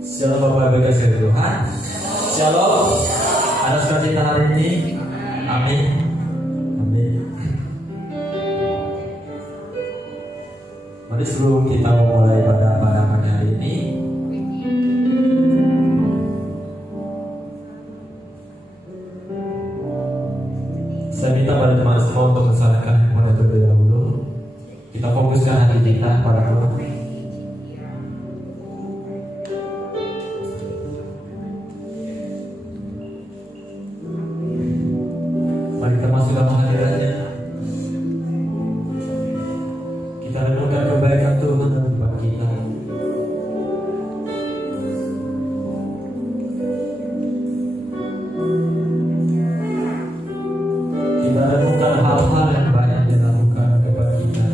Shalom Bapak Ibu kasih Tuhan. Shalom. Ada sukacita hari ini. Amin. Amin. Mari sebelum kita memulai pada hari ini, saya minta pada teman semua untuk mensalahkan mulai terlebih dahulu. Kita fokuskan hati kita pada Allah. Mari kita masuk dalam hadiratnya. Kita renungkan kebaikan Tuhan dalam hidup kita. Kita renungkan hal-hal yang banyak dilakukan kepada kita.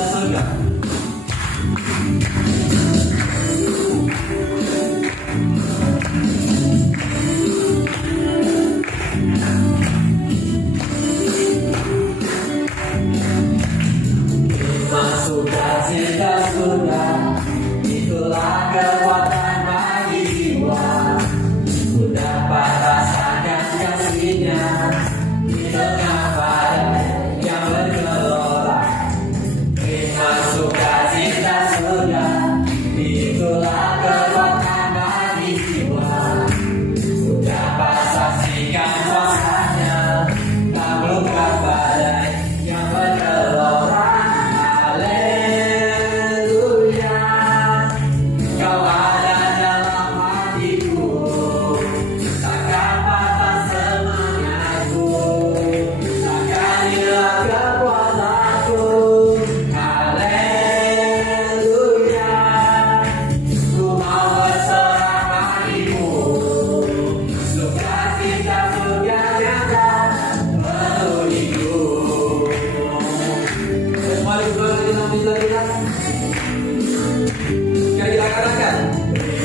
cita surga. Masukkan cita surga, itulah kekuatan bagi jiwa. Ku dapat rasakan kasihnya di tengah badai yang bergelora. Masukkan cita surga, itulah kekuatan bagi jiwa. Ku dapat saksikan kuasanya, taklukkan badai yang bergelora.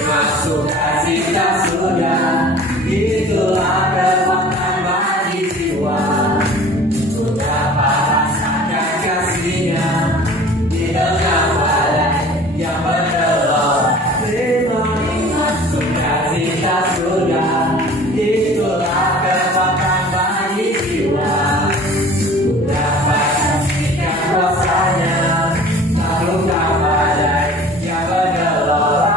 Masukkan cita surga, itulah kekuatan bagi jiwa. Ku dapat rasakan kasihnya di tengah badai yang bergelora. Masukkan cita surga, itulah kekuatan bagi jiwa. Ku dapat saksikan kuasanya, taklukkan badai yang bergelora.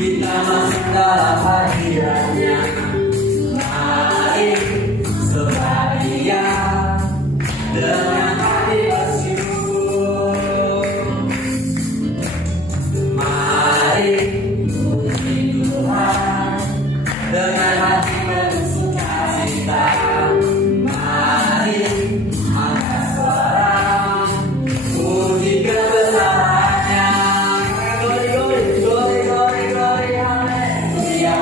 Kita masuk dalam hadiratnya. Mari sembah Dia dengan hati bersyukur. Mari puji Tuhan dengan hati bersukacita. Mari angkat suara puji kebesarannya. Glory, glory, glory, glory, glory, haleluya.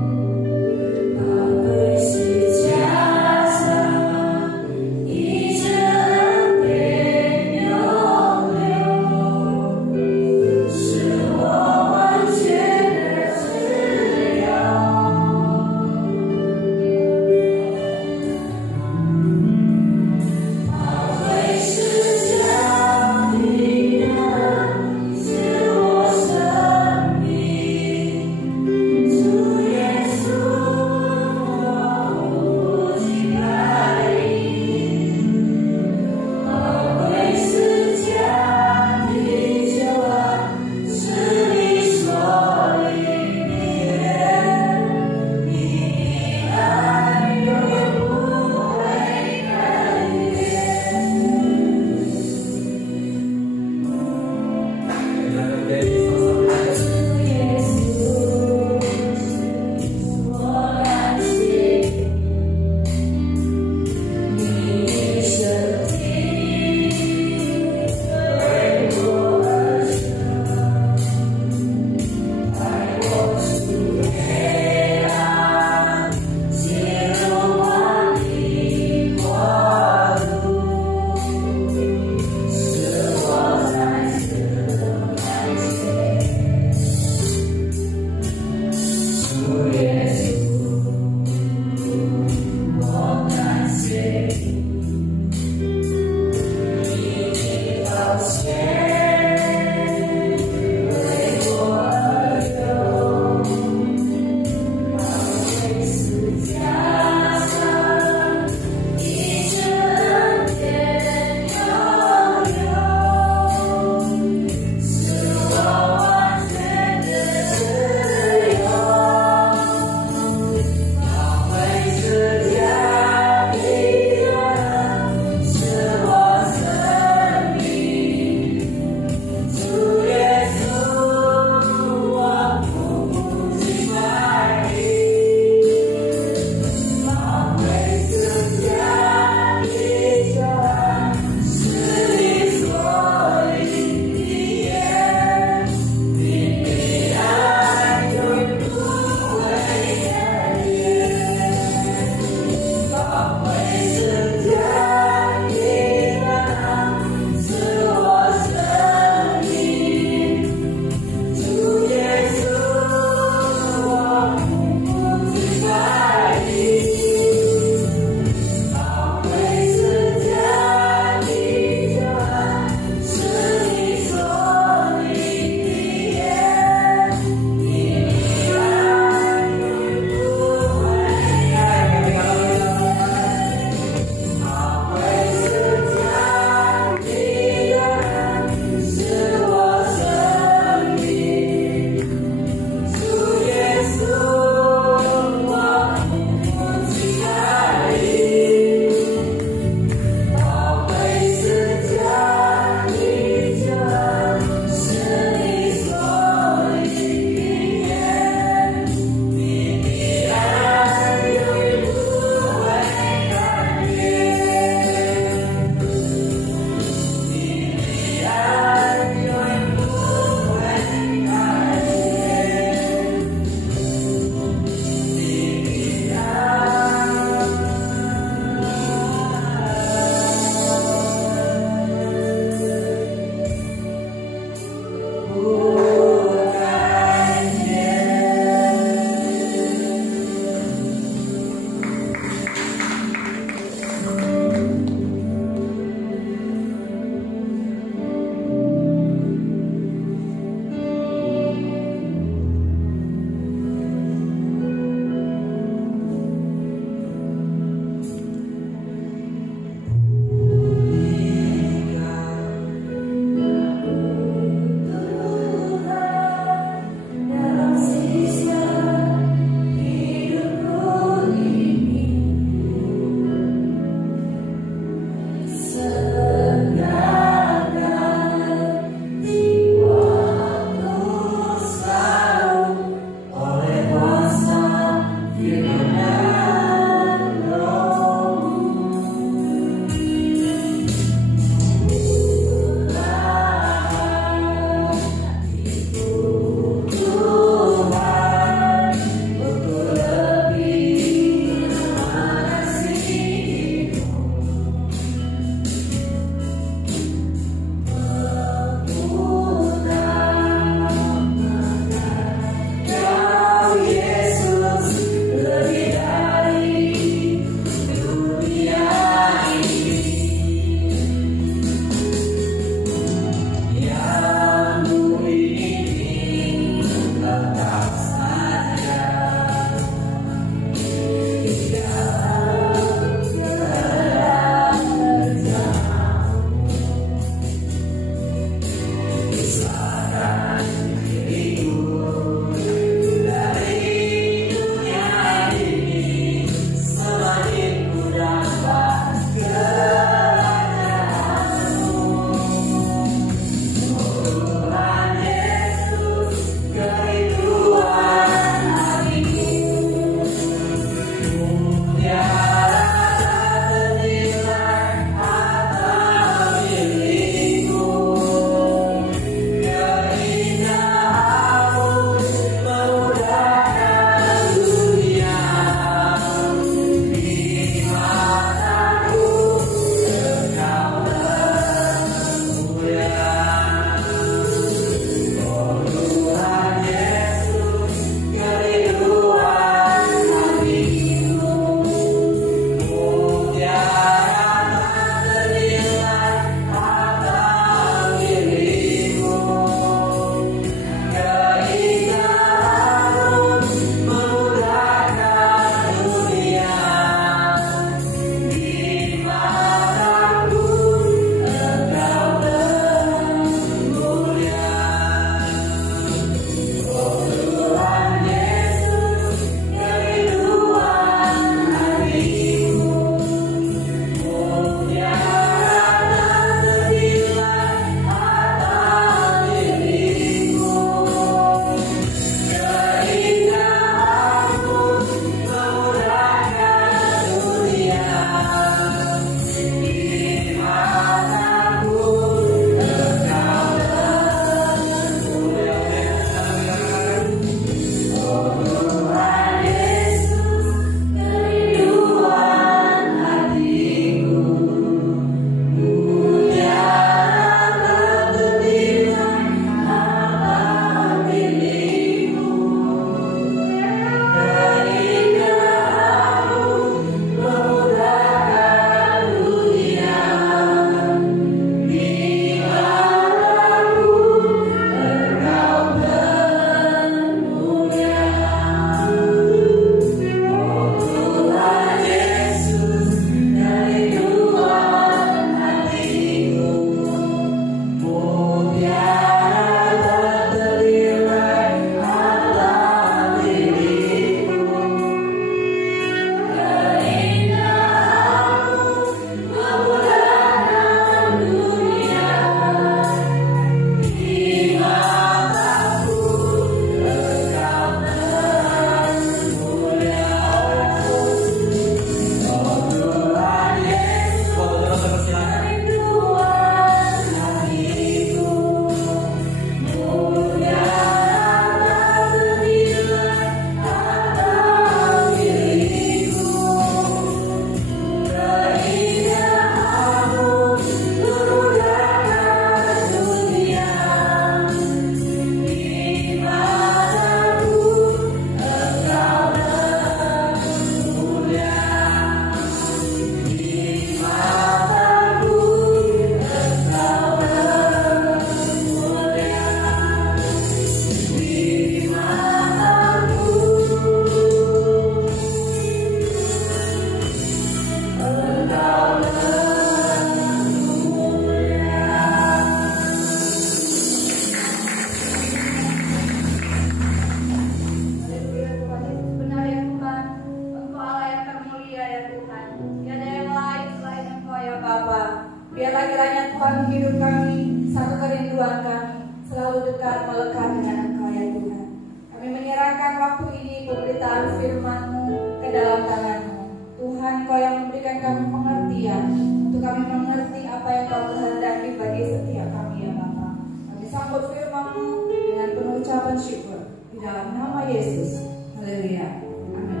dapat melekat dengan Engkau ya Tuhan. Kami menyerahkan waktu ini pemberitaan firman-Mu ke dalam tangan-Mu. Tuhan, Kau yang memberikan kami pengertian untuk kami mengerti apa yang Kau kehendaki bagi setiap kami ya Bapa. Kami sambut firman-Mu dengan penuh ucapan syukur di dalam nama Yesus. Haleluya. Amin.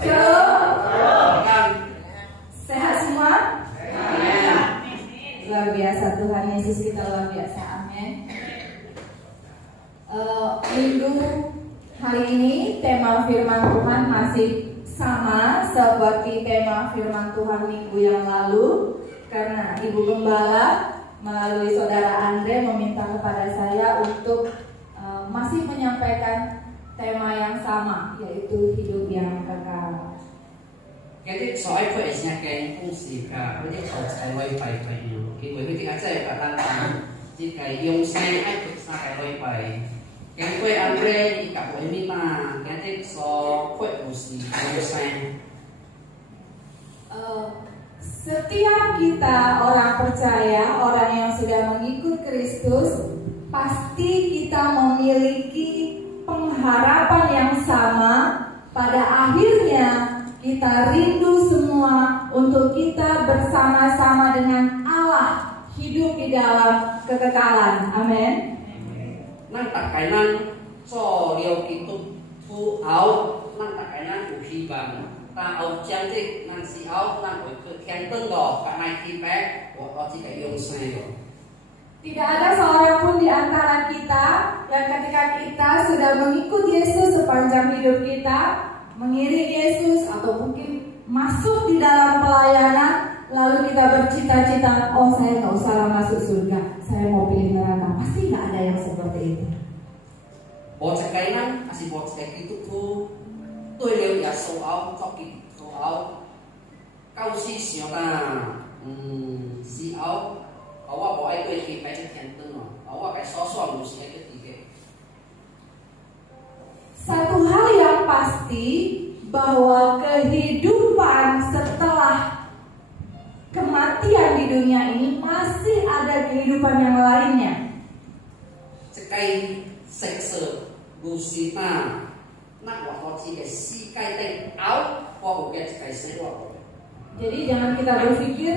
Shalom. Sehat semua? Luar biasa, Tuhan Yesus kita luar biasa. Amin. Minggu hari ini tema firman Tuhan masih sama seperti tema firman Tuhan minggu yang lalu, karena Ibu Gembala melalui Saudara Andre meminta kepada saya untuk masih menyampaikan tema yang sama, yaitu hidup yang kekal. Cái所以佢係成間公司㗎，嗰啲投資委費費用，因為佢哋真係簡單講，即係用曬愛讀曬嘅委費，咁佢安排依個委面嘛，咁啲所會唔是用曬。Setiap kita orang percaya, orang yang sudah mengikut Kristus, pasti kita memiliki pengharapan yang sama. Pada akhirnya kita rindu semua untuk kita bersama-sama dengan Allah, hidup di dalam kekekalan. Amin. Nang tak kainan so liu kitu tu au, nang tak kainan u hy vọng, ta au trang dịch nang si au nang oi ke thiên tân đó, cả hai feedback của đó chỉ cái用sai rồi. Tidak ada seorang pun di antara kita yang ketika kita sudah mengikut Yesus sepanjang hidup kita, mengiring Yesus atau mungkin masuk di dalam pelayanan, lalu kita bercita-cita, oh saya nggak usah masuk surga, saya mau pilih neraka. Pasti nggak ada yang seperti itu. Bocah kainan, asih bocah kayak gitu tuh, tôi liu ya số áo cho kịp số áo, cao si xíu ta, si áo, áo bỏ ai tôi kịp phải cái thiên tân rồi, áo cái số số lu si cái tiga. Satu hal yang pasti bahwa kehidupan setelah kematian di dunia ini masih ada kehidupan yang lainnya. Cekai sekse lusita nak waktu si cái si cái tên áo qua một cái cekai sewa. Jadi jangan kita berpikir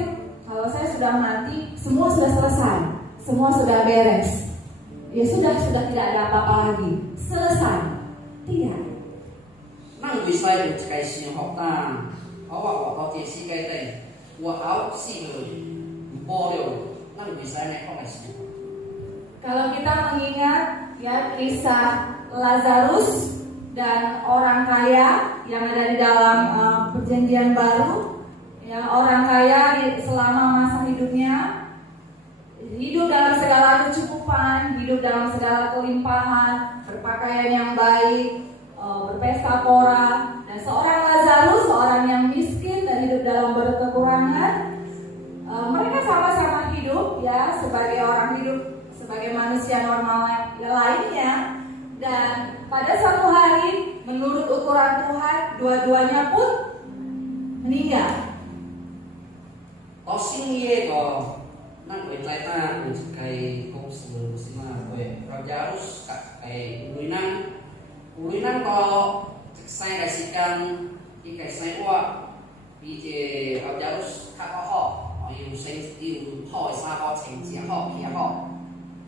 kalau saya sudah mati semua sudah selesai, semua sudah beres, ya sudah tidak ada apa-apa lagi, selesai. Tidak. Nang bisa được cekai si học ta, áo waktu si cái tên, wa áo si rồi, bỏ điều, nang bisa này không phải si. Kalau kita mengingat ya kisah Lazarus dan orang kaya yang ada di dalam perjanjian baru, ya orang kaya selama masa hidupnya hidup dalam segala kecukupan, hidup dalam segala kelimpahan, berpakaian yang baik, berpesta pora, dan seorang Lazarus, seorang yang miskin dan hidup dalam berkekurangan, mereka sama-sama hidup ya sebagai orang hidup sebagai manusia normal yang lainnya, dan pada suatu hari menurut ukuran Tuhan dua-duanya pun meninggal. Tosingie ko nang oi trai ta oi kai ko su sima oi Lazarus kai ulinan ko sai kai sikan ki kai sai wa bi je Lazarus ka ho oi sai tiu ho sa ho cheng jia ho ki ho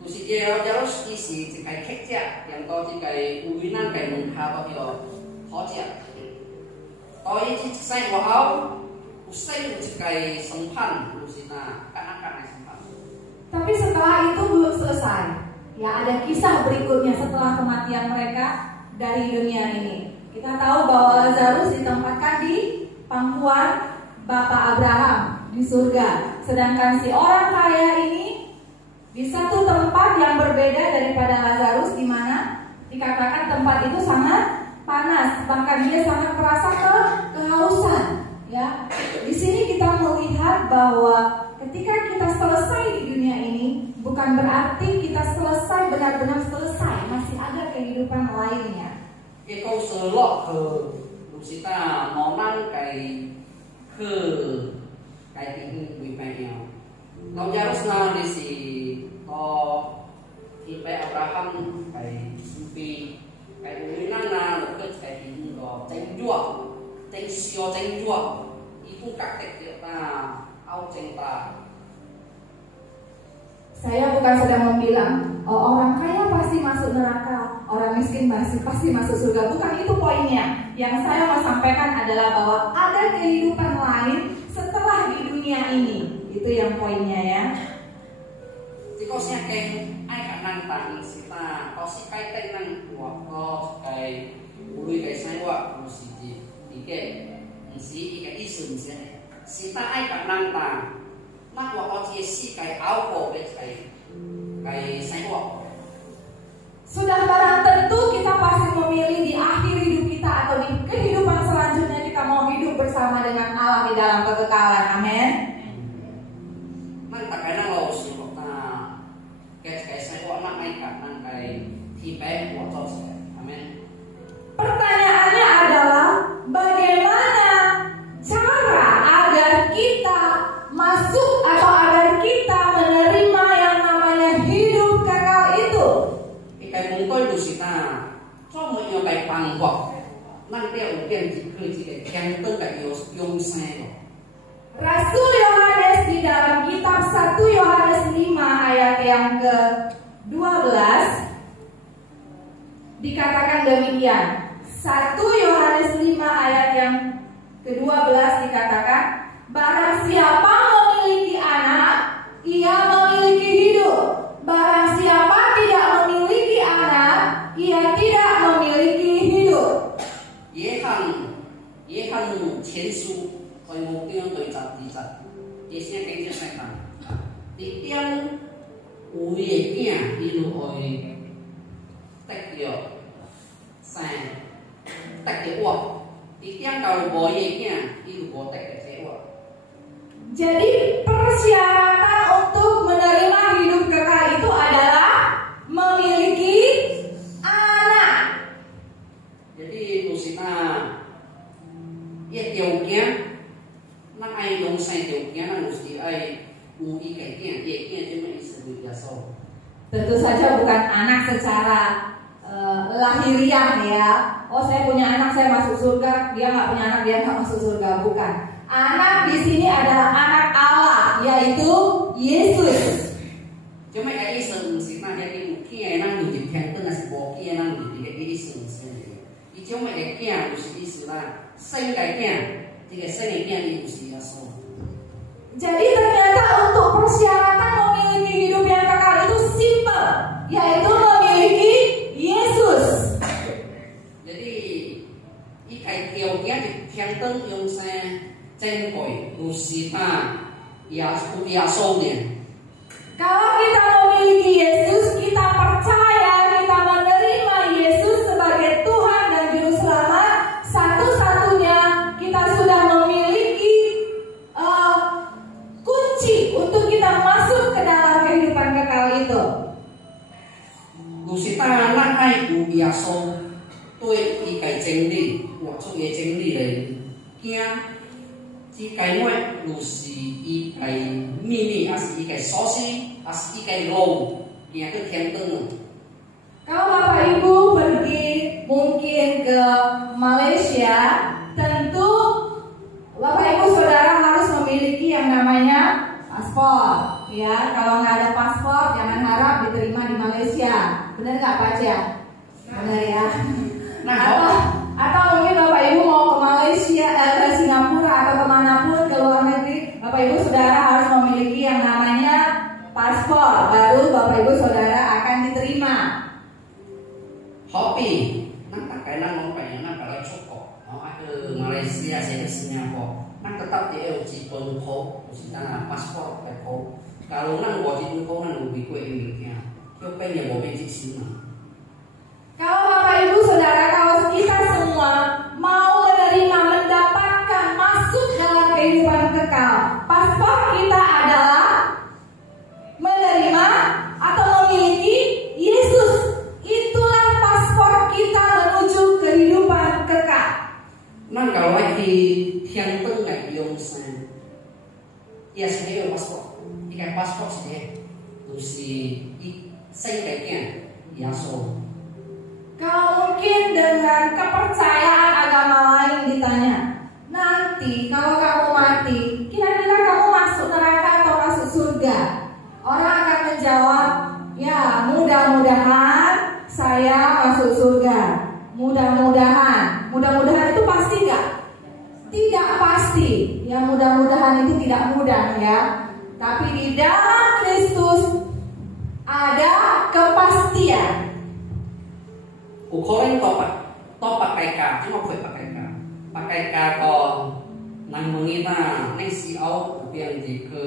tu si je Lazarus ki si ji kai kek jia yang to ji kai ulinan kai mun ha ko dio ho jia oi ji sai wa au usai cekai sempan lusina kanak-kanak sempan. Tapi setelah itu belum selesai. Ya ada kisah berikutnya setelah kematian mereka dari dunia ini. Kita tahu bahwa Lazarus ditempatkan di pangkuan Bapak Abraham di surga. Sedangkan si orang kaya ini di satu tempat yang berbeda daripada Lazarus, di mana dikatakan tempat itu sangat panas, bahkan dia sangat merasa kehausan. Ya, di sini kita melihat bahwa ketika kita selesai di dunia ini, bukan berarti kita selesai benar-benar selesai, masih ada kehidupan lainnya. Câu selok ke Lusita mau nang cái tình quỷ mẹ Lazarus na di si ipe Abraham kay sumpi kay ulinan na lukat kay hindi ko cheng juak ibu kakek kita au cheng ta. Saya bukan sedang membilang orang kaya pasti masuk neraka, orang miskin pasti masuk surga. Bukan itu poinnya. Yang saya mau sampaikan adalah bahwa ada kehidupan lain setelah di dunia ini. Itu yang poinnya ya. Jika saya ai kanan tang sita, kau si kai teng nang waktu kai ului kai saya wak mesti dike mesti ika isun sita ai kanan tang. Nak waktu dia si kai au kai saya wak. Sudah barang tentu kita pasti memilih di akhir hidup kita atau di kehidupan selanjutnya kita mau hidup bersama dengan Allah di dalam kekekalan. Amin. Nang tak kena lo si kota kai saya wak nak ai kanan kai tipe waktu. Amin. Pertanyaannya adalah bagaimana cara agar kita masuk atau agar kita menerima yang namanya hidup kekal itu? Ikai mungkol dusita, cuma yo kai pangkok, nanti ujian jika kian kai yong saya. Rasul Yohanes di dalam kitab 1 Yohanes 5 ayat yang ke-12 dikatakan demikian. 1 Yohanes 5 ayat yang ke-12 dikatakan, barang siapa memiliki anak, ia memiliki hidup. Barang siapa tidak memiliki anak, ia tidak memiliki hidup. Yehan Qiansu koi muktian koi cat. Biasanya kayak gitu saya kan. Tiang uye kia hidup oi tek yo saya tek yo wah. Tiang kalau boye kia hidup boy tek yo wah. Jadi persyaratan untuk menerima hidup kekal itu adalah memiliki anak. Jadi lusina ya tiaunya nang ai dong sai tiaunya nang mesti ai ui kainya dia cuma disebut biasa. Tentu saja bukan anak secara lahiriah ya. Oh saya punya anak saya masuk surga, dia nggak punya anak dia nggak masuk surga, bukan. Anak di sini adalah anak Allah, yaitu Yesus. Cuma kayak isu musima jadi kia nang di pian tu nasi boki nang di kayak isu musima. Cuma kayak kia mesti isu lah. Sen kayak kia, jika sen kia di mesti biasa. Jadi ternyata untuk persyaratan memiliki hidup yang kekal itu simple, yaitu memiliki Yesus. Jadi ikai tiaunya di pian tu yang saya chân cõi Lusita Yasonya. Kalau kita memiliki Yesus, kita percaya, kita menerima Yesus sebagai Tuhan dan Juru Selamat satu-satunya, kita sudah memiliki kunci untuk kita masuk ke dalam kehidupan kekal itu. Lusita anak ai Yaso tôi ikai cengli, waktu dia cengli dari kia chỉ cái ngoại lù xì y cái mini as y cái sosi as y cái low ya ke thiên teng. Kalau Bapak Ibu pergi mungkin ke Malaysia, tentu Bapak Ibu Saudara harus memiliki yang namanya paspor. Ya, kalau nggak ada paspor jangan harap diterima di Malaysia. Benar nggak Pak Cia? Benar ya. Nah, atau mungkin Bapak Ibu mau ke Malaysia, ke Singapura atau kemanapun ke luar negeri, Bapak Ibu Saudara harus memiliki yang namanya paspor, baru Bapak Ibu Saudara akan diterima. Hobi, nak tak kena ngomong nak kalau cukup, mau ke Malaysia saya ke Singapura, nak tetap dia uji konko, uji tanah paspor kau. Kalau nak uji konko nak lebih kuat ini, kau pengen bawa di sini. Kalau Bapak Ibu Saudara, kalau kita semua mau menerima, mendapatkan, masuk dalam kehidupan kekal, paspor kita adalah menerima atau memiliki Yesus. Itulah paspor kita menuju kehidupan kekal. Nah kalau lagi tiang tengah yang saya, ya saya paspor, jika sing kayaknya Yaso. Kalau mungkin dengan kepercayaan agama lain ditanya, nanti kalau kamu mati, kira-kira kamu masuk neraka atau masuk surga? Orang akan menjawab, ya mudah-mudahan saya masuk surga. Mudah-mudahan. Mudah-mudahan itu pasti nggak? Tidak pasti. Ya mudah-mudahan itu tidak mudah ya. Tapi di dalam Kristus ada kepastian. Ukuran pakai ka, cuma pakai ka ko nang mengina neng si au biang di ke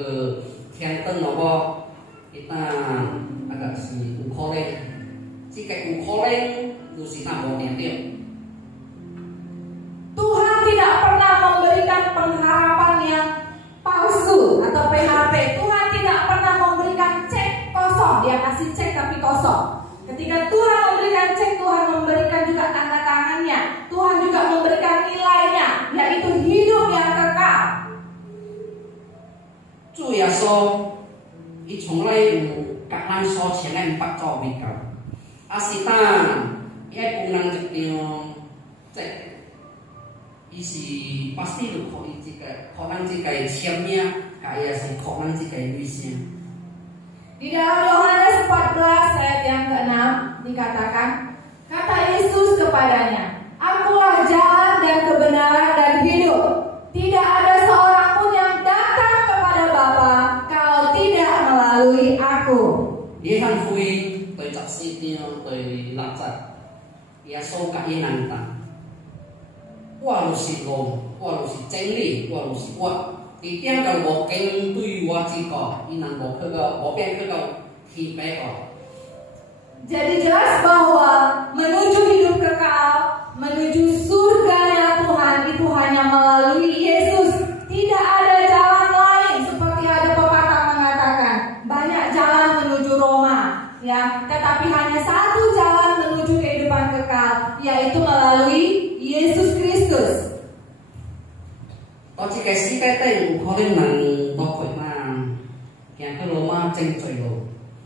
Tianten nopo kita agak si ukuran. Jika ukuran lusi nabo dia. Tuhan tidak pernah memberikan pengharapan yang palsu atau PHP. Tuhan tidak pernah memberikan cek kosong. Dia kasih cek tapi kosong. Ketika Tuhan memberikan cek, Tuhan memberikan juga tanda tangannya. Tuhan juga memberikan nilainya, yaitu hidup yang kekal. 主耶穌，伊從來有甲咱所請嘅不作比較，是當伊愛幫人一張，即伊是pasti有可以可咱這個簽名，甲伊是可咱這個女性。 Di dalam Yohanes 14 ayat yang ke-6 dikatakan, kata Yesus kepadanya, Akulah jalan dan kebenaran dan hidup. Tidak ada seorang pun yang datang kepada Bapa kalau tidak melalui Aku.约翰福音第14章第6節，耶穌甲伊人答：我就是路，我就是真理，我就是活。 Di tiang kalau bokeng tui wajib kau, inan bokeng ke kau hipe kau. Jadi jelas bahwa menuju hidup kekal, menuju surganya Tuhan itu hanya melalui Yesus. Tidak ada jalan lain seperti ada pepatah mengatakan banyak jalan menuju Roma, ya. Tetapi hanya satu jalan menuju kehidupan kekal, yaitu melalui Yesus Kristus. 我這個世界頂有可能人多困難，行去羅馬正罪路，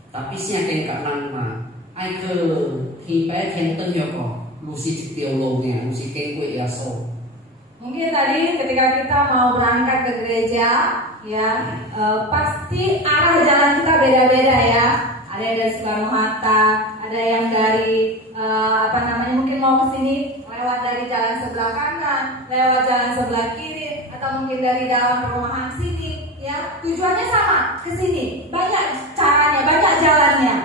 但必先經甲人嘛，愛去天白天燈嗰個，路是一條路嘅，路是經過耶穌。 Mungkin tadi ketika kita mau berangkat ke gereja, ya pasti arah jalan kita beda-beda ya. Ada yang dari Soekarno Hatta, ada yang dari mungkin mau ke sini lewat dari jalan sebelah kanan, lewat jalan sebelah kiri, atau mungkin dari dalam perumahan sini, ya tujuannya sama ke sini. Banyak caranya, banyak jalannya.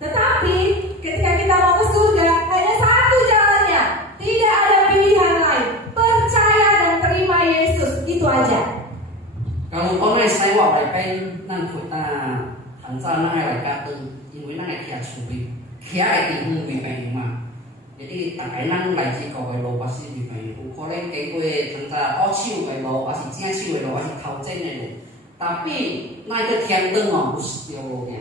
Tetapi ketika kita mau ke surga hanya satu jalannya, tidak ada pilihan lain. Percaya dan terima Yesus, itu aja. Kalau orang saya wak lại năng của ta thành ra năng lại cả từ, nhưng với năng lại kia chủ bị, kia lại thì không bị bệnh mà. Jadi tak enak lại chỉ có cái lỗ bác sĩ bị bệnh, có lẽ cái quê thành ra có chịu cái lỗ bác sĩ chia chịu cái lỗ bác sĩ tháo chân này luôn. Tapi nay cái thiên灯哦，不是掉落嘅，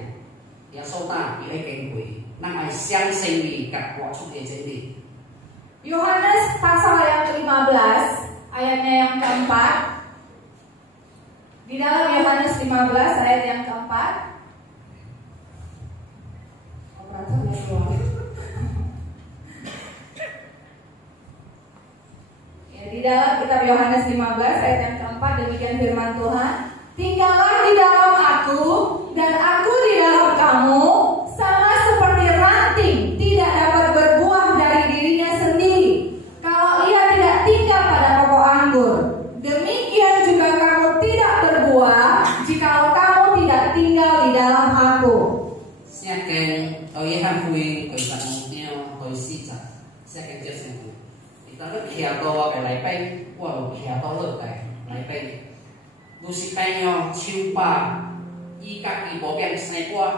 耶穌他伊喺經過，咱愛相信伊甲活出嘅真理。 Yohanes pasal yang ke-15 ayatnya yang keempat. Di dalam Yohanes 15 ayat yang keempat. Ya, di dalam kitab Yohanes 15 ayat yang keempat demikian firman Tuhan, tinggallah di dalam Aku dan Aku di dalam kamu, sama seperti ranting tidak dapat berbuah dari dirinya sendiri kalau ia tidak tinggal pada pokok anggur. Demikian juga kamu tidak berbuah jikalau kamu tidak tinggal di dalam Aku. Siakan tôi ham vui tôi tận nhau tôi si chặt siakan chưa xem vui. Kita rất khéo to cái lấy bay, qua lúc khéo to lực cái lấy bay. Lucy bay nhau chiêu ba, y các kỳ bộ biển say qua,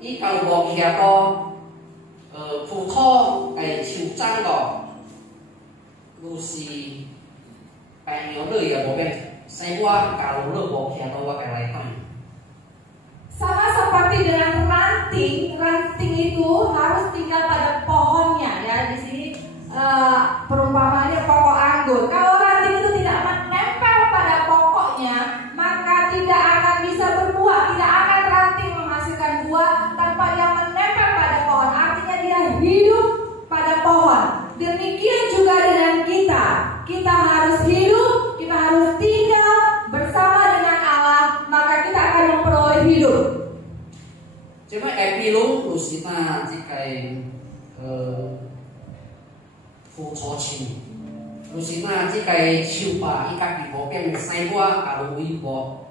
y cầu bộ khéo to, phụ thọ cái chiêu trang đó. Lucy bay nhau đời ở bộ biển say qua, cầu lực bộ khéo to qua cái lấy bay. Sama seperti dengan ranting, ranting itu harus tinggal pada pohonnya ya. Di sini perumpamaannya pokok anggur. Kalau ranting itu tidak menempel pada pokoknya, maka tidak akan bisa berbuah. Tidak akan ranting menghasilkan buah tanpa dia menempel Cuma kayak pilung lusina cikai phụ cho chi lusina cikai chupa ika di boken sai gua kalau wibo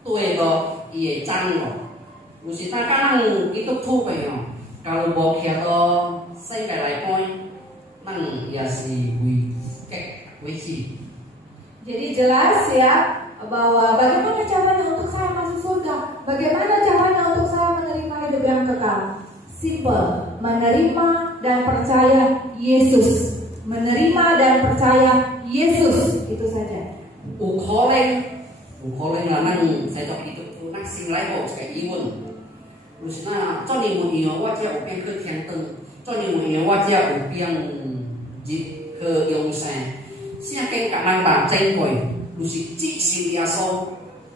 tuai do iye cang lo lusina kan itu tu kayo kalau bokia do sai kai lai point nang ya si wi kek wici. Jadi jelas ya bahwa bagaimana caranya untuk saya masuk surga, bagaimana caranya untuk saya menerima hidup yang kekal. Simple, menerima dan percaya Yesus, menerima dan percaya Yesus, itu saja. Ukoleng lanang saya cok itu nak sing lai ho kayak iwon. Lusna, 做你母牛我家有变去天灯，做你母牛我家有变日去阳山。现在跟甲咱打珍贵，就是接受耶稣，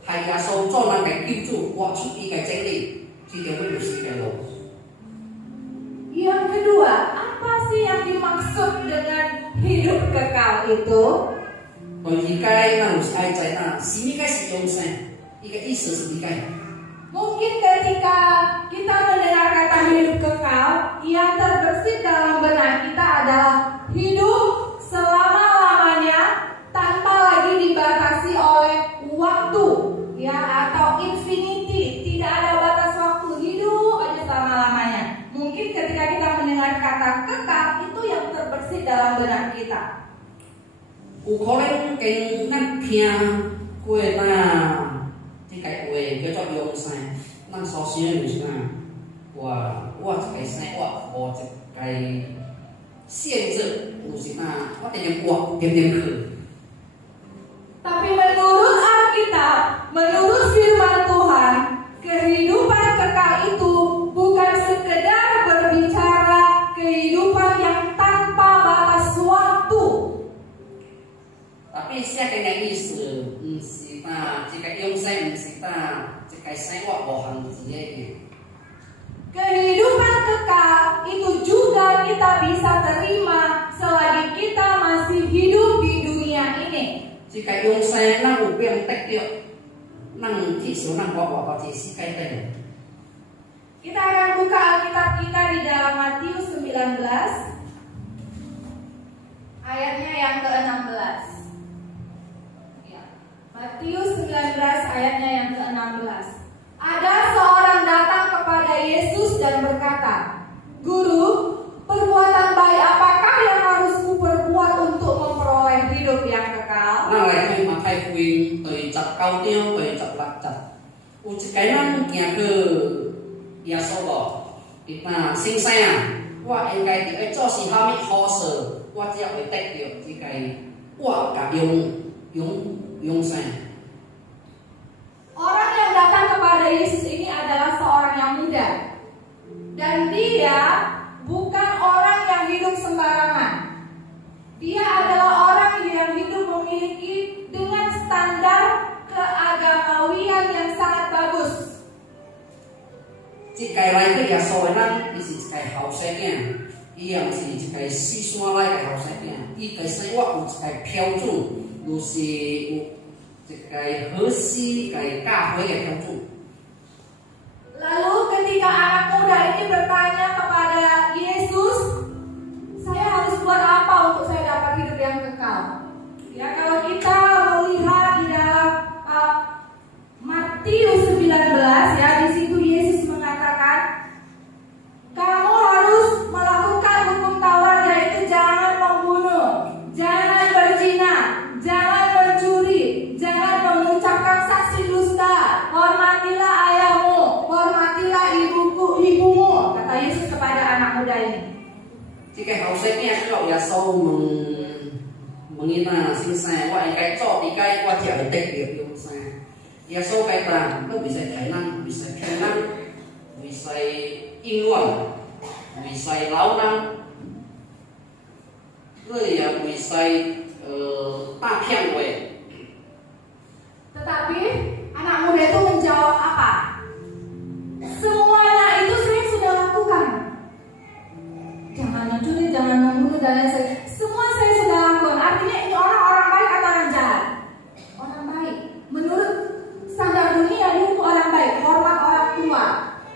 系耶稣做咱嘅救主，活出伊嘅真理，这条就是嘅路。Yang kedua, apa sih yang dimaksud dengan hidup kekal itu? 第二解，咱就是爱知影，什么解是永生？伊嘅意思是理解。Mungkin ketika kita mendengar kata hidup kekal, yang terbersit dalam benak kita adalah hidup selama-lamanya tanpa lagi dibatasi oleh waktu, ya, atau infinity, tidak ada batas waktu, hidup aja selama-lamanya. Mungkin ketika kita mendengar kata kekal, itu yang terbersit dalam benak kita. 有可能跟咱听过这个话叫做永生，咱所想的就是我一个生活无一个限制，就是我天天活，天天去。 Tapi menurut Alkitab, menurut firman Tuhan, kehidupan kekal itu bukan sekedar berbicara kehidupan yang tanpa batas waktu. Tapi saya kena意思，不是这个永生，不是这个生活无限制的。 Kehidupan kekal itu juga kita bisa terima selagi kita masih hidup di dunia ini. 这个永生，咱有变得着，咱至少咱活到这世界顶。 Kita akan buka Alkitab kita di dalam Matius 19 ayatnya yang ke-16. Ya. Matius 19 ayatnya yang ke-16. Ada seorang datang kepada Yesus dan berkata, "Guru, perbuatan baik apakah yang harus kuperbuat untuk memperoleh hidup yang kekal?" 咱来看马太福音第19章第16节，有一个人行去耶稣无，伊先生啊，我应该伫咧做些啥物好事，我才会得到这个我甲永生。 Orang yang datang kepada Yesus ini adalah seorang yang muda. Dan dia bukan orang yang hidup sembarangan. Dia adalah orang yang hidup memiliki dengan standar keagamawian yang sangat bagus. 这个来去耶稣的人，伊是一个后生囝，伊也毋是一个四山来的后生囝，伊对生活有一个标准，就是有。 一个合适嘅教会嘅标准。 Lalu ketika anak muda ini bertanya kepada Yesus, saya harus buat apa untuk saya dapat hidup yang kekal? Ya, kalau kita melihat di dalam Matius 19 ya, di situ Yesus mengatakan, kamu harus melakukan hukum Taurat, yaitu jangan membunuh, jangan berzina, jangan mencuri, jangan mengucapkan saksi dusta, hormatilah ayahmu, hormatilah ibumu, kata Yesus kepada anak muda ini. Jika hal saya ni kalau ya so mengira selesai, wah yang做应该我就会得到永生。耶稣该当，都未使睇咱，未使骗咱，未使淫乱，未使老人，这也未使大骗话。 Tetapi anak muda itu menjawab apa? Semuanya itu saya sudah lakukan. Jangan mencuri, jangan membunuh dan lain sebagainya. Semua saya sudah lakukan. Artinya ini orang baik atau orang jahat? Orang baik. Menurut standar dunia itu orang baik, hormat orang tua,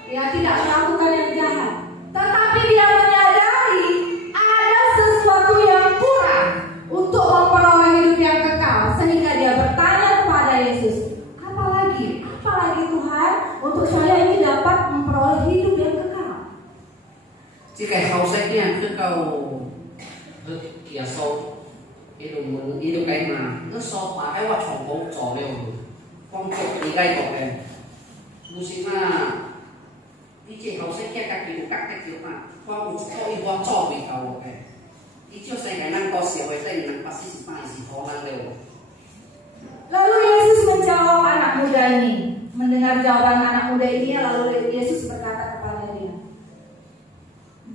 ya tidak melakukan bukan yang jahat. Tetapi dia menyadari ada sesuatu yang kurang untuk memperoleh hidup yang kekal. Sehingga dia bertanya kepada Yesus, apalagi Tuhan untuk saya ini dapat memperoleh hidup yang kekal. Jika hausnya kekal Yesus itu cái mà nó so mà cái trọng bố trò đều phong tục đi gây của em lúc xin là đi chỉ học sẽ các cái kiểu mà qua một số ý quan trò bị cầu của em đi chưa sẽ cái năng có xỉu với đây năng bác sĩ gì khó năng đều. Lalu Yesus menjawab anak muda ini. Mendengar jawaban anak muda ini, lalu Yesus berkata kepada dia,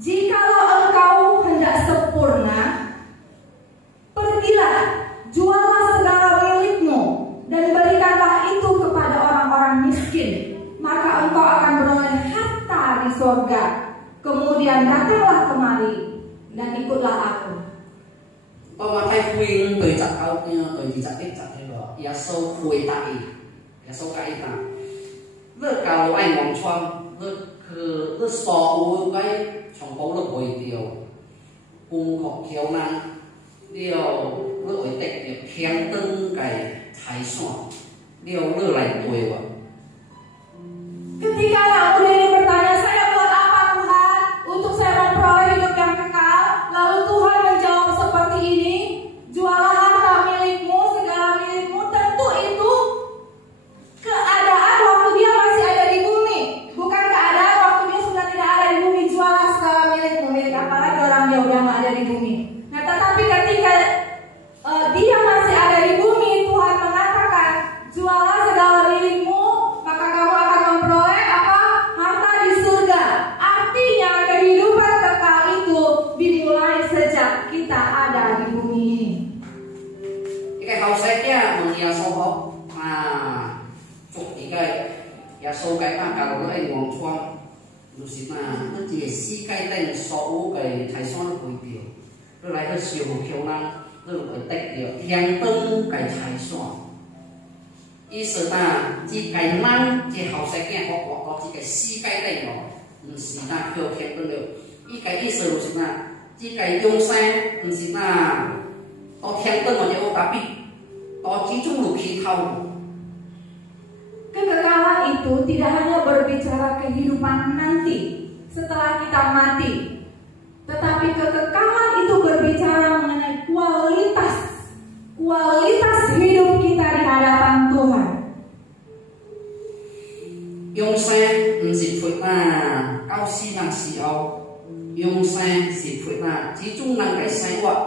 jikalau engkau hendak sempurna, pergilah, jualah segala milikmu dan berikanlah itu kepada orang-orang miskin, maka engkau akan beroleh harta di surga. Kemudian datanglah kemari dan ikutlah aku. Pemakai kuing dari cakaunya dari cakik cakik ya so kue tai ya so kai ta le kalau ai ngom chuang le so u cái trong bố le bồi điều cùng học thiếu năng điều le oi tệ điều khen tưng cái tài sản điều le lại tuổi wa. Ketika anak muda ini bertanya, saya buat apa Tuhan untuk saya memperoleh hidup yang kekal? Lalu Tuhan menjawab seperti ini, jualah harta milikmu, segala milikmu. Tentu itu keadaan waktu dia masih ada di bumi, bukan keadaan waktu dia sudah tidak ada di bumi. Jualah segala milikmu, milik apalagi orang jauh yang ada di bumi. Nah, tetapi ketika dia masih ada di bumi, Tuhan mengatakan, jualah segala milikmu, maka kamu akan memperoleh apa? Harta di surga. Artinya kehidupan kekal itu dimulai sejak kita ada di bumi ini. Cái hậu sẽ kia mình nhà sâu học mà chụp cái nhà sâu cái mà cả nó anh ngọn chuông lúc xí mà nó chỉ xí cái tên số cái thái son nó bồi biểu rồi lại cái siêu khiêu năng rồi cái tách điều thiên tông cái thái son ý思là chỉ cái năng chỉ hậu sẽ kia có chỉ cái xí cái tên đó mình xí là khiêu thiên tông được ý思lúc xí là chỉ cái dùng xe mình xí là có thiên tông mà nhiều tapi có chỉ chung lục khí thâu. Kekekalan itu tidak hanya berbicara kehidupan nanti setelah kita mati, tetapi kekekalan itu berbicara mengenai kualitas hidup kita di hadapan Tuhan. Dùng xe chỉ phải là cao si năng si âu, dùng xe chỉ phải là chỉ chung năng cái sinh hoạt,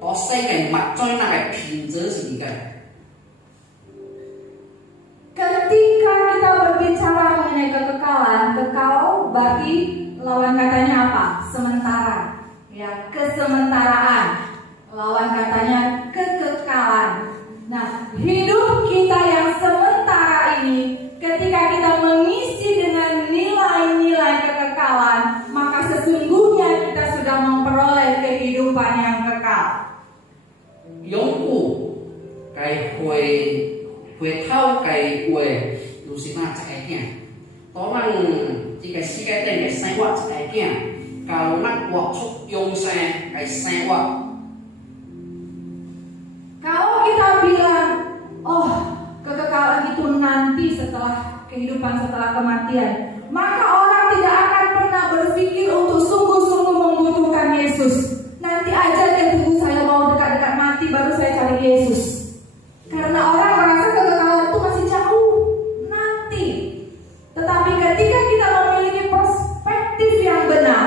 có xây cái mặt cho năng cái品质gì cái. Ketika kita berbicara mengenai kekekalan, kekal berarti lawan katanya apa? Sementara. Ya, kesementaraan. Lawan katanya kekekalan. Nah, hidup kita yang sementara ini, ketika kita mengisi dengan nilai-nilai kekekalan, maka sesungguhnya kita sudah memperoleh kehidupan yang kekal. Yongku, cái huề thao cái huề lúc xí mà chạy kia, đó là chỉ cái xí cái tên cái sinh hoạt chạy kia, kalau nak waktu chúc dùng xe cái sinh hoạt. Kalau kita bilang, oh kekekalan itu nanti setelah kehidupan setelah kematian, maka orang tidak akan pernah berpikir untuk sungguh-sungguh membutuhkan Yesus. Nanti aja dia tunggu saya mau dekat-dekat mati baru saya cari Yesus. Karena orang merasa kekekalan itu masih jauh nanti. Tetapi ketika kita memiliki perspektif yang benar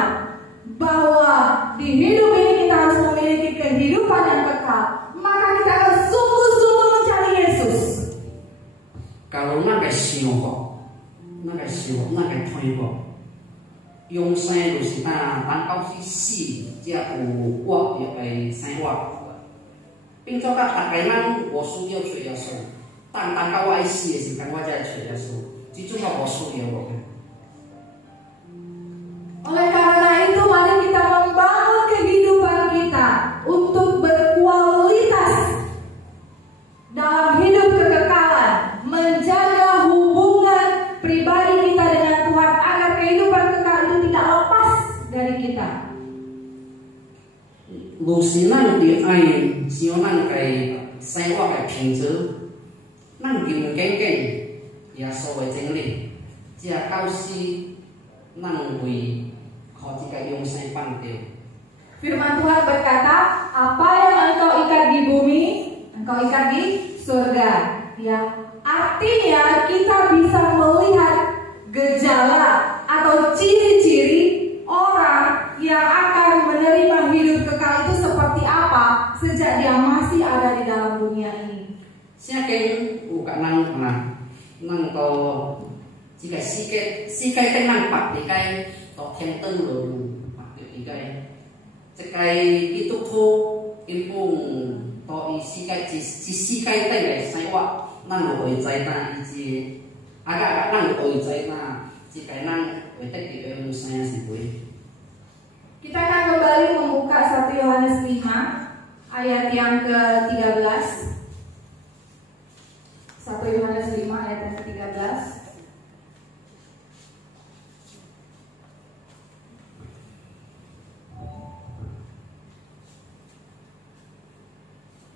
bahwa di hidup ini kita harus memiliki kehidupan yang kekal, maka kita akan sungguh-sungguh mencari Yesus. Kalau nak cái siêu họ, nak cái thôi họ, dùng xe lúc xí ta bán cao xí xí, chỉ là của cái sinh hoạt.并且大概咱我需要找耶稣，但到我爱死的时间，我才找耶稣。这种我需要我。Oleh karena itu, mari kita membangun kehidupan kita untuk berkualitas dalam hidup kekekalan, menjaga hubungan pribadi kita dengan Tuhan agar kehidupan kekal itu lusinan di ai sionan kai sai wa kai平泽 năng kim kén kén ya so với chân lý chia cao si năng vì khó chỉ cái用sai bằng tiêu. Firman Tuhan berkata, apa yang engkau ikat di bumi, engkau ikat di surga. Ya, artinya kita bisa melihat gejala atau ciri-ciri orang yang akan menerima hidup kekal itu seperti apa sejak dia masih ada di dalam dunia ini. Siaken bukan năng to chỉ cái si cái năng bạc thì cái to thiên tân rồi bạc thì cái itu thô impung to si cái tên này sai quá năng hồi trái ta chỉ agak năng hồi trái ta chỉ cái năng hồi tất cả em saya sendiri. Kita akan kembali membuka 1 Yohanes 5 ayat yang ke-13. 1 Yohanes 5 ayat yang ke-13.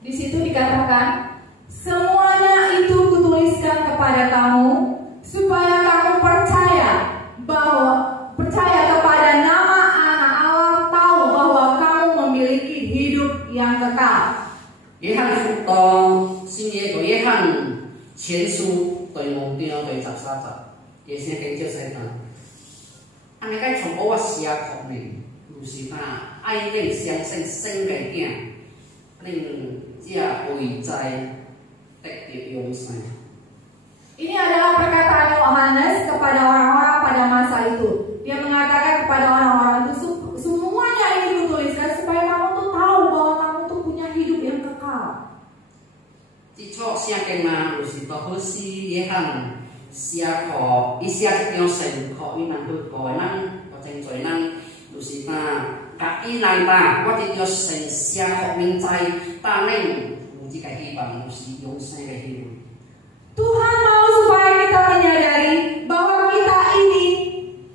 Di situ dikatakan, semuanya itu kutuliskan kepada kamu supaya kamu percaya kepada nama Anak Allah, tahu bahwa kamu memiliki hidup yang kekal. Yehan to xin ye của Yehan chiến su đối mục tiêu đối tập sa tập, ye xin cái chưa sai ta. Anh cái trong ô xia học này, lúc xí ta ai nên相信生嘅嘢，令只會在得到永生。 Ini adalah perkataan Yohanes kepada orang-orang pada masa itu. Dia mengatakan kepada orang-orang itu, semuanya ini kutuliskan supaya kamu tuh tahu bahwa kamu tuh punya hidup yang kekal. Cicok siang kena lusi toh si Yehan siang kok isiak yang sen kok ini nanti kau nang kau cengcoy nang lusi ta kaki nang ta kau jadi sen siang kok mencai taneng uji kaki bang lusi yang sen kaki. Tuhan mau supaya kita menyadari bahwa kita ini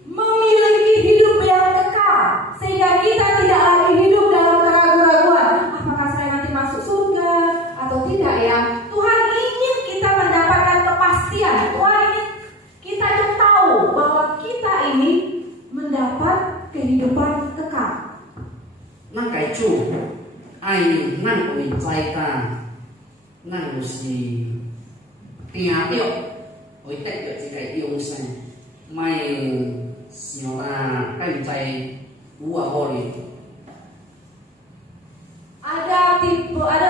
memiliki hidup yang kekal, sehingga kita tidak lagi hidup dalam keraguan-keraguan. Apakah saya nanti masuk surga atau tidak ya? Tuhan ingin kita mendapatkan kepastian. Tuhan ingin kita itu tahu bahwa kita ini mendapat kehidupan kekal. Nang cái chủ ai nang của trai ta nang lusi tia điệu với tất cả những cái yêu sinh mai siêu ta cái trái buah hori. Ada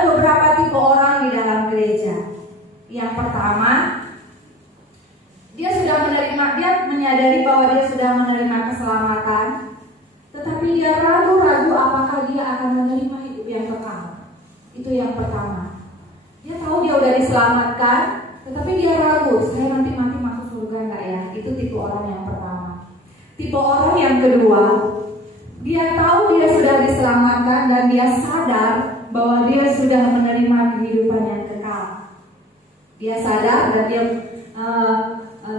beberapa tipe orang di dalam gereja. Yang pertama, dia menyadari bahwa dia sudah menerima keselamatan, tetapi dia ragu-ragu apakah dia akan menerima hidup yang kekal. Itu yang pertama. Dia tahu dia udah diselamatkan, tetapi dia ragu, saya nanti mati masuk surga enggak ya? Itu tipe orang yang pertama. Tipe orang yang kedua, dia tahu dia sudah diselamatkan dan dia sadar bahwa dia sudah menerima kehidupan yang kekal. Dia sadar dan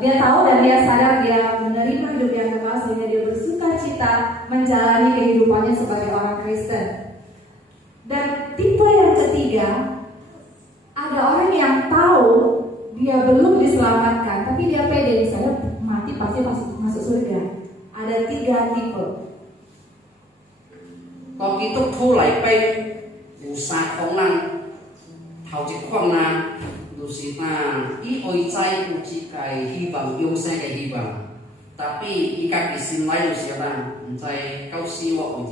dia tahu dan dia sadar dia menerima hidup yang kekal, sehingga dia bersuka cita menjalani kehidupannya sebagai orang Kristen. Dan tipe yang ketiga, ada orang yang tahu dia belum diselamatkan, tapi dia pede, misalnya mati pasti masuk surga. Ada 3 tipe. Có ký túc thu lại bay u sa không năng thảo chỉ khoang na lu si ta i oi chai u chi kai hy vọng yêu xe cái hy vọng tapi ikat di sini lain lu si ta chai kau si wa oi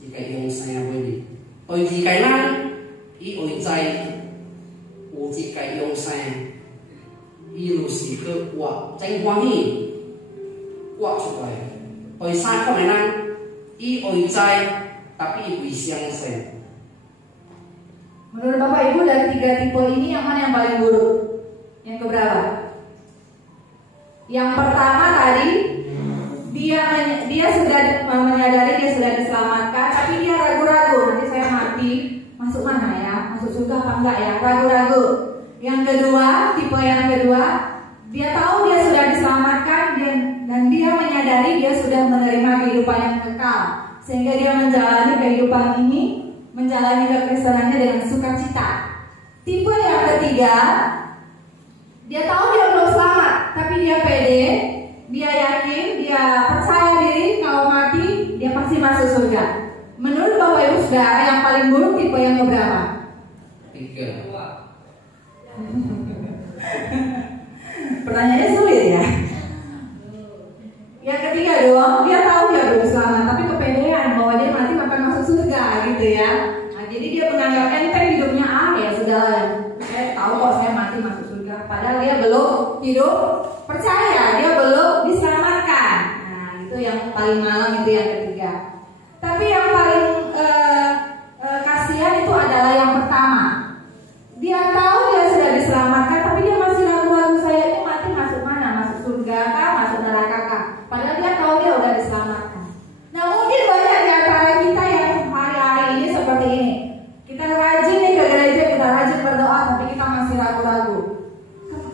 chỉ cái yêu xe với oi chỉ cái năng i oi chai u chi kai yêu xe i lu si ke wa tranh hoa hi wa chu kai oi sa không năng i oi chai tapi ibu siang sen. Menurut Bapak Ibu, dari 3 tipe ini yang mana yang paling buruk? Yang keberapa? Yang pertama tadi, dia sudah menyadari dia sudah diselamatkan, tapi dia ragu-ragu, nanti saya mati masuk mana ya? Masuk surga apa enggak ya? Ragu-ragu. Yang kedua, tipe yang kedua, dia tahu dia sudah diselamatkan dan dia menyadari dia sudah menerima kehidupan yang kekal. sehingga dia menjalani kehidupan ini, menjalani kekristenannya dengan sukacita. Tipe yang ketiga, dia tahu dia belum selamat, tapi dia pede, dia yakin, dia percaya diri kalau mati dia pasti masuk surga. Menurut Bapak Ibu Saudara, yang paling buruk tipe yang keberapa? 3. Pertanyaannya sulit ya. Yang ketiga dong, dia tahu dia belum selamat, tapi kepedean bahwa dia mati akan masuk surga gitu ya. Nah, jadi dia menganggap enteng hidupnya, ya sudahlah, saya tahu kok saya mati masuk surga. Padahal dia belum hidup percaya, dia belum diselamatkan. Nah, itu yang paling malam, itu yang ketiga. Tapi yang paling kasihan itu adalah yang pertama. Dia tahu dia sudah diselamatkan, tapi dia masih ragu-ragu, saya ini mati masuk mana? Masuk surga kah? Masuk neraka kah? Padahal dia tahu dia sudah diselamatkan. Nah, mungkin banyak di antara kita yang hari-hari ini seperti ini. Kita rajin nih ke gereja, kita rajin berdoa, tapi kita masih ragu-ragu.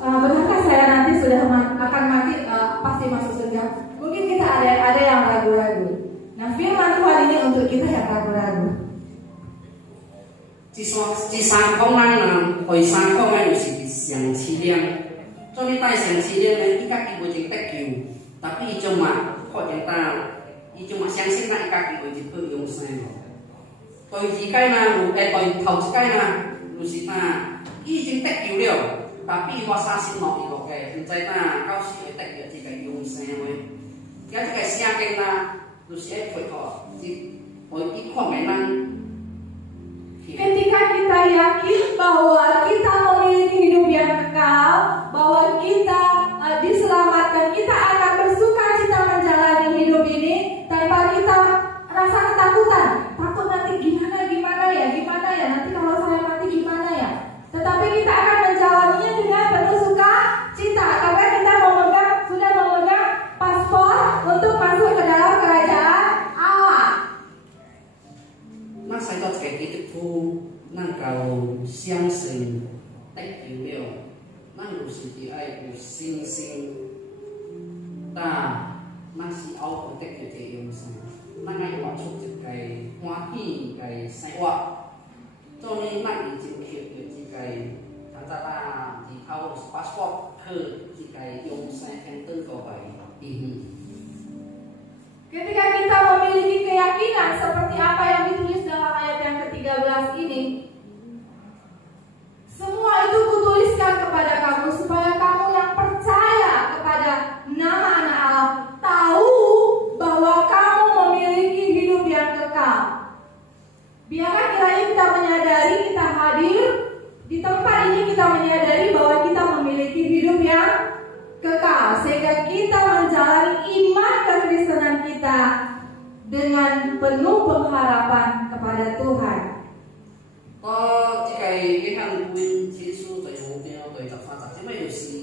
Benarkah saya nanti sudah akan mati pasti masuk surga? Mungkin kita ada yang ragu-ragu. Nah, firman Tuhan ini untuk kita yang ragu-ragu. Di sangkong nang hồi sangkong nang是上次量，做你帶上次量呢，依家佢會整得叫，但係依種嘛確認得，依種嘛相信那依家佢會整佢用聲咯。對自己嘛，對頭自己嘛，就是那依種得叫了，但係我相信落嚟落嘅，唔知那到時會得嘅自己用聲嘅，而家這個聲經啦，就是一配合，我一看咪能。Ketika kita yakin bahwa kita memiliki hidup yang kekal, bahwa kita diselamatkan, kita akan bersuka cita menjalani hidup ini tanpa kita rasa ketakutan. Takut nanti gimana ya, nanti kalau saya mati gimana ya. Tetapi kita akan menjalaninya dengan penuh suka cita, karena kita sudah memegang paspor untuk masuk ke dalam kerajaan Allah.那使到這基督徒能夠相信得救了，咱就是啲愛有信心，但咱是拗唔得嘅這樣生，咱愛活出一個歡喜嘅生活，做呢咱已經缺咗一個，但係咱以後 passport 去一個用生肯定過來啲。Ketika kita memiliki keyakinan seperti apa yang ditulis dalam ayat yang ke-13 ini, semua itu kutuliskan kepada kamu supaya kamu yang percaya kepada nama anak Allah tahu bahwa kamu memiliki hidup yang kekal. Biarlah kiranya kita menyadari, kita hadir di tempat ini, kita menyadari bahwa kita memiliki hidup yang kekal, sehingga kita menjalani iman kekristenan kita dengan penuh pengharapan kepada Tuhan. 我即個一項本結束就目標對就發展，因為就是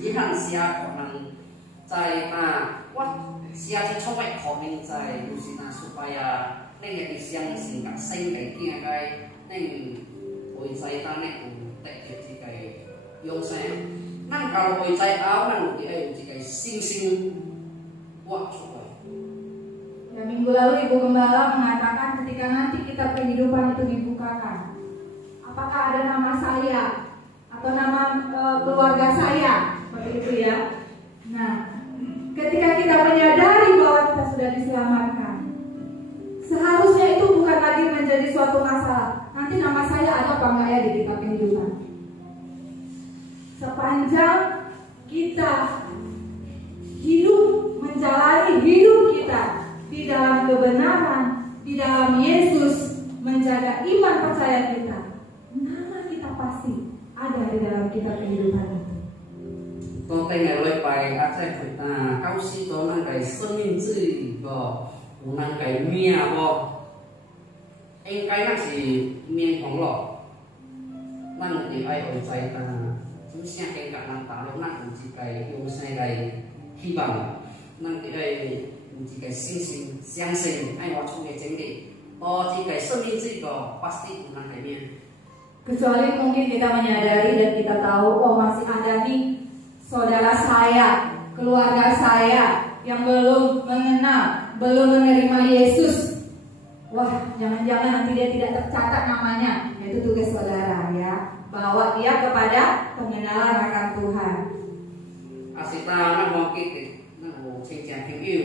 一項寫可能在我寫啲錯誤可能在就是supsupaya你嘅相信甲生嘅見解，你會在有得嘅即個養生。咱kalau percaya Allah nanti ayo jika sing wah coba. Ya, minggu lalu Ibu Gembala mengatakan ketika nanti kita kehidupan itu dibukakan, apakah ada nama saya atau nama keluarga saya, seperti itu ya. Nah, ketika kita menyadari bahwa kita sudah diselamatkan, seharusnya itu bukan lagi menjadi suatu masalah. Nanti nama saya ada apa enggak ya di kitab kehidupan? Sepanjang kita hidup, menjalani hidup kita di dalam kebenaran, di dalam Yesus, menjaga iman percaya kita, nama kita pasti ada di dalam kitab kehidupan itu. 當定係禮拜啊，即係佢教師講能夠生命之個，有能夠命個，應該那是命ของเรานั่นคือไอ้หัวใจทุกสิ่งที่การนั้นตาเรานั่นคือจิตใจ有生嘅希望，นั่นคือไอ้有จิตใจ信心相信愛活出嘅真理，多จิตใจ生命之個pasti有能夠命。 Kecuali mungkin kita menyadari dan kita tahu, oh masih ada nih saudara saya, keluarga saya yang belum mengenal, belum menerima Yesus. wah jangan-jangan nanti dia tidak tercatat namanya. Itu tugas saudara ya, bawa dia kepada pengenalan akan Tuhan. Asita nó mau cái nó mau sinh chàng thiếu yêu,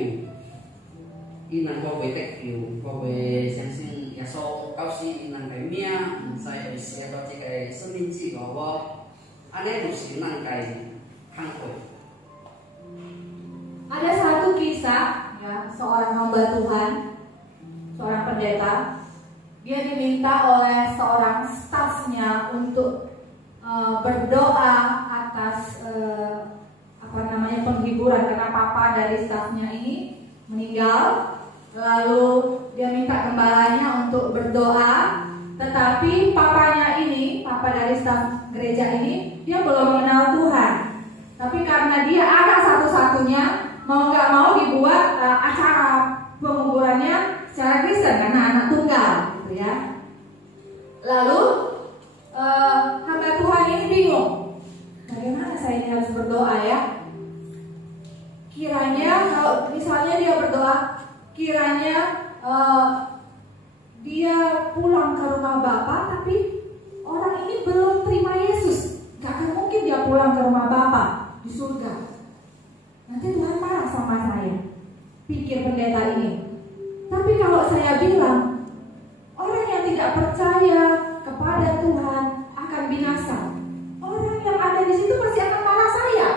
in năng có về tech yêu, có về sáng sinh nhà số cao sĩ in năng cái mía, sai ở xe đó chỉ cái sinh minh chỉ có vô, anh ấy cũng chỉ năng cái khang khởi. Ada satu kisah ya, seorang hamba Tuhan, seorang pendeta, dia diminta oleh seorang stafnya untuk berdoa atas penghiburan karena papa dari stafnya ini meninggal. Lalu dia minta gembalanya untuk berdoa, tetapi papanya ini, papa dari staf gereja ini, dia belum mengenal Tuhan. Tapi karena dia anak satu-satunya, mau nggak mau dibuat acara penguburannya secara Kristen karena anak tunggal, gitu ya. Lalu hamba Tuhan ini bingung, bagaimana saya ini harus berdoa ya? Kiranya kalau misalnya dia berdoa, kiranya dia pulang ke rumah Bapak, tapi orang ini belum terima Yesus, gak akan mungkin dia pulang ke rumah Bapak di surga. Nanti Tuhan marah sama saya, pikir pendeta ini. Tapi kalau saya bilang orang yang tidak percaya kepada Tuhan akan binasa, orang yang ada di situ pasti akan marah saya.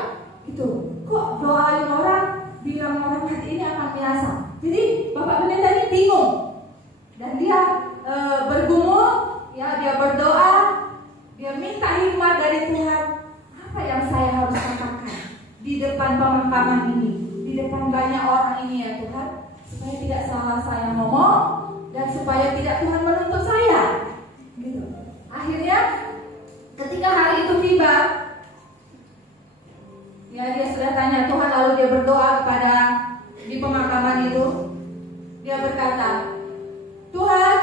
Gitu. Kok doain orang, bilang orang hati ini akan binasa. Jadi Bapak pendeta ini bingung dan dia bergumul, ya dia berdoa, dia minta hikmat dari Tuhan. Apa yang saya harus katakan di depan pemakaman ini, di depan banyak orang ini ya Tuhan, supaya tidak salah saya ngomong dan supaya tidak Tuhan menuntut saya. Gitu. Akhirnya ketika hari itu tiba, ya dia sudah tanya Tuhan, lalu dia berdoa kepada di pemakaman itu. Dia berkata, Tuhan,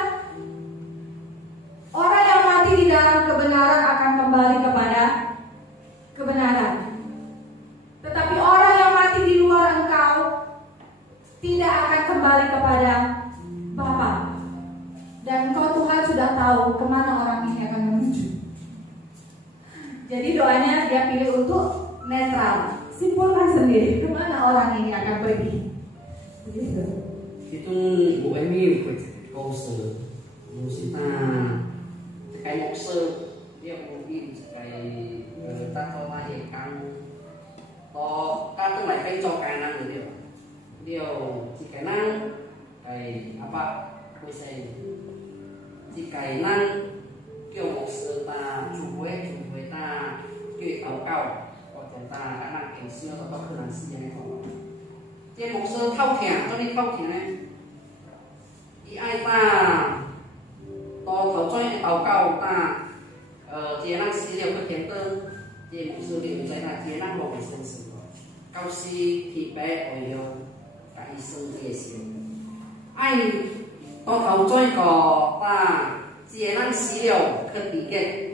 orang yang mati di dalam kebenaran akan kembali kepada kebenaran. Tetapi orang yang mati di luar Engkau tidak akan kembali kepada Bapa. Dan Engkau Tuhan sudah tahu kemana orang ini akan menuju. Jadi doanya dia pilih untuk netral, simpulkan sendiri kemana orang ini akan pergi. Begitu. Itu bộ em yêu của câu sự, một sự ta cái một sự dia mungkin cái ta cho mai kan to ta tuh lại cái cho kanan gitu dia si kanan cái apa kuisai si kanan kiểu một sự ta chủ quê ta kiểu ảo cao hoặc là ta khả năng cảnh xưa và có khả năng xưa này không trên một sự thâu thẻ cho nên thâu thẻ này thì ai ta to thấu cho những ảo cao ta chế năng xí liệu có thiền tơ chế một sự liệu chạy là chế năng lộ về sân sự cao xí thì bé ở yêu cả ý sân về xíu ai to thấu cho có ta chế năng xí liệu có tí kết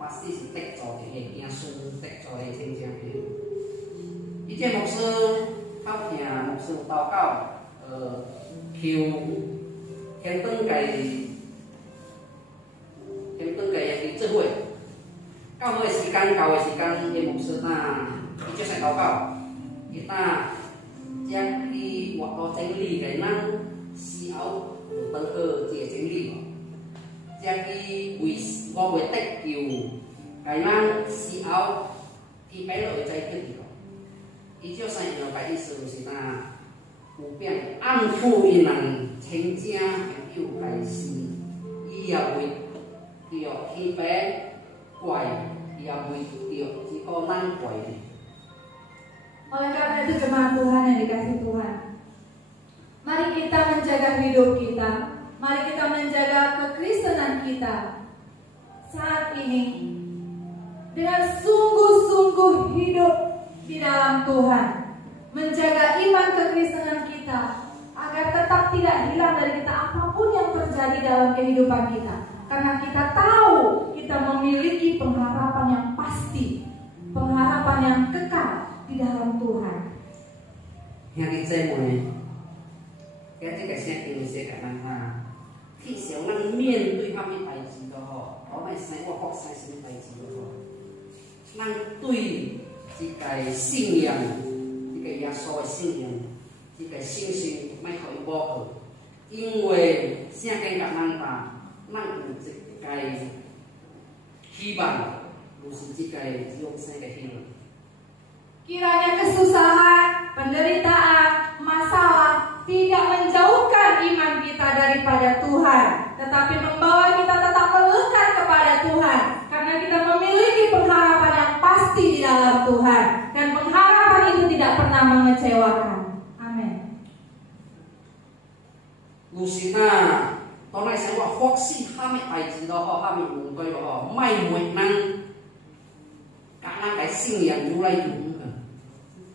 pasti si tek cho thì yang sung tek cho thì trên trang thì đi trên một sư học nhà một sư tao cao kiều khen tương cái cái智慧cao hơi xí căn thì một sư ta đi cho sai tao cao kita chắc đi hoặc có tranh lý cái năng xí áo tăng cơ chỉ tranh lý chắc đi quỳ có với tách kiều cái năng xí áo thì cái lợi trái cái gì đó thì cho sai nó cái ý sự gì ta普遍按富一能成家有cái gì ý à với điều thì bé quậy ý à với điều chỉ có năng quậy. Oleh karena itu jemaat Tuhan yang dikasih Tuhan, mari kita menjaga hidup kita, mari kita menjaga kekristenan kita saat ini dengan sungguh-sungguh hidup di dalam Tuhan, menjaga iman kekristenan kita agar tetap tidak hilang dari kita apapun yang terjadi dalam kehidupan kita, karena kita tahu kita memiliki pengharapan yang pasti, pengharapan yang kekal di dalam Tuhan. Yang saya mulai, kita tidak siap Indonesia karena 去想咱面对啥物代志都好，我卖生活发生什么代志都好，咱对这个信仰，这个耶稣的信仰，这个信心，卖互伊抹去，因为圣经甲咱讲，咱有一个希望，就是这个永生的希望。 Kiranya kesusahan, penderitaan, masalah tidak menjauhkan iman kita daripada Tuhan, tetapi membawa kita tetap melekat kepada Tuhan, karena kita memiliki pengharapan yang pasti di dalam Tuhan, dan pengharapan itu tidak pernah mengecewakan. Amin. Lusina, tolong saya buat foksi kami aji doh, kami untuk doh, mai menang, karena cái信仰如来勇。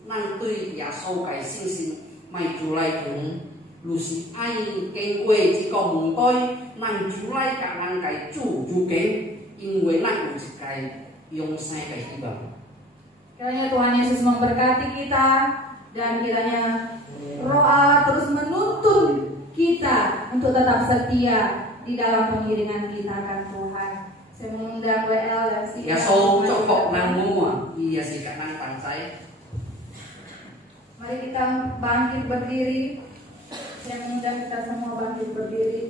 咱对耶稣嘅信心，卖主来讲，就是爱经过这个门对，咱主来甲咱嘅主如经，因为咱有一个永生嘅希望。 Kiranya Tuhan Yesus memberkati kita dan kiranya Roh Allah terus menuntun kita untuk tetap setia di dalam pengiringan kita akan Tuhan. Saya mengundang WL dan si. Yesus cocok nang semua, iya sih nang pancai. Mari kita bangkit berdiri. Saya mengundang kita semua bangkit berdiri.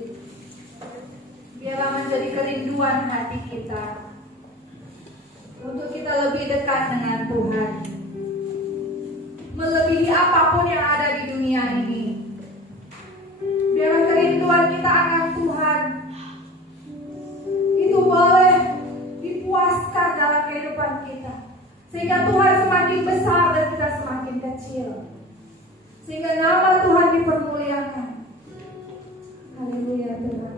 Biarlah menjadi kerinduan hati kita untuk kita lebih dekat dengan Tuhan, melebihi apapun yang ada di dunia ini. Biarlah kerinduan kita akan Tuhan itu boleh dipuaskan dalam kehidupan kita, sehingga Tuhan semakin besar dan kita semakin kecil, sehingga nama Tuhan dipermuliakan. Haleluya Tuhan.